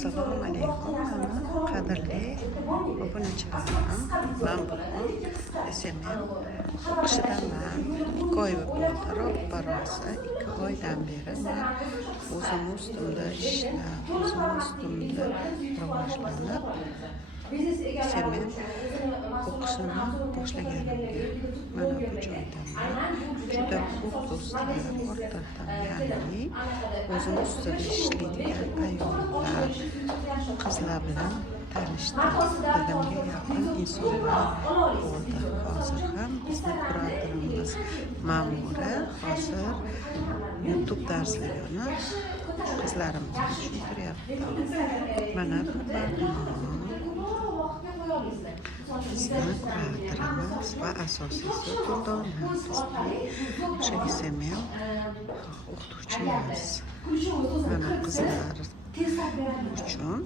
Assalomu alaykum, qadrli obunachilarim. Men bugun SMM o'qishidaman. 2 oy bo'ldi, ro'parasi 2 oydan beri men o'zim ustimda ishlab, o'zim ustimda rivojlanib, SMM o'qishini boshlaganimga mana bu joydaman. Juda ko'p do'stlar orttirdim, ya'ni o'zim ustida ishlaydigan ayollar, qizlar bilan tanishdim. Dilimga yaqin insonlar bo'ldi. Hozir ham bizni kuratorimiz Ma'mura hozir YouTube darslarini qizlarimizga tushuntiryapti. Mana bu bizni kuratorimiz va asosiysi Duldona, bizning o'sha SMM o'qituvchimiz. Mana qizlar uchun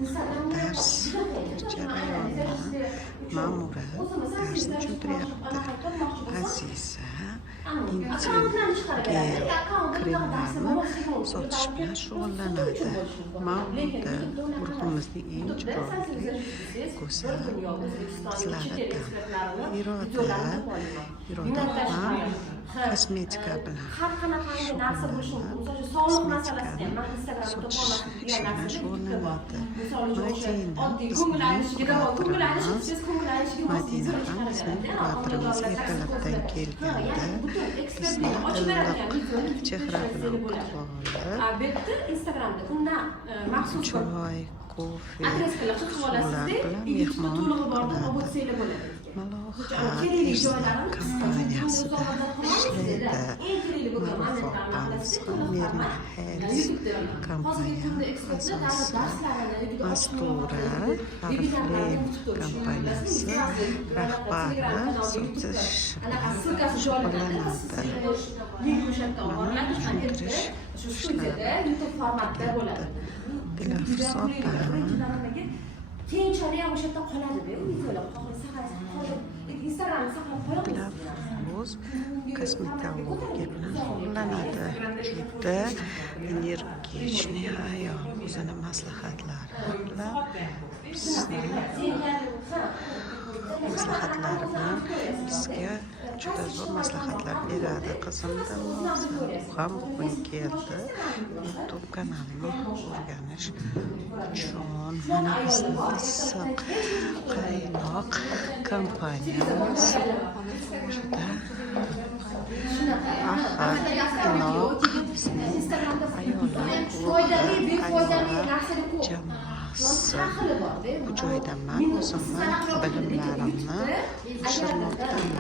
dars jarayonini Ma'mura darsni tushuntiryapti. Aziza intim gel kremlarni sotish bilan shug'ullanadi. Ma'mura guruhimizning eng chiroyli go'zal qizlaridan. Iroda ham kosmetika bilan shug'ullanadi. Kosmetikani sotish ishi bilan shug'ullanadi. Madina bizning kuratorimiz. Madina ham bizning kuratorimiz ertalabdan kelganda bizni iliq chehra bilan kutib olib, choy, kofe, suvlar bilan mehmon qiladi. Malohat kompaniyasida ishlaydi. Ma'rufot Merin Health kompaniya asosi. Mastura Harflame kompaniyasi rahbari sotish bilan shug'ullanadi. Mana tushuntirish ishlari ketyapti. Dilafruz opa keyinchalik ham o'sha yerda qoladi-da, videolar Instagramni saqlab qo'yamiz. Dilafruz kosmetologiya bilan shug'ullanadi. Juda energichniy ayol, o'zini maslahatlari bilan maslahatlari bilan bizga juda zo'r maslahatlar beradi. Qizimdan u ham bugun keldi YouTube kanalini o'rganish uchun. Mana bizning issiq qaynoq kompaniyamiz juda inoq bizning ayollar jamoasi. Bu joyda men o'zimni bilimlarimni oshirmoqdaman.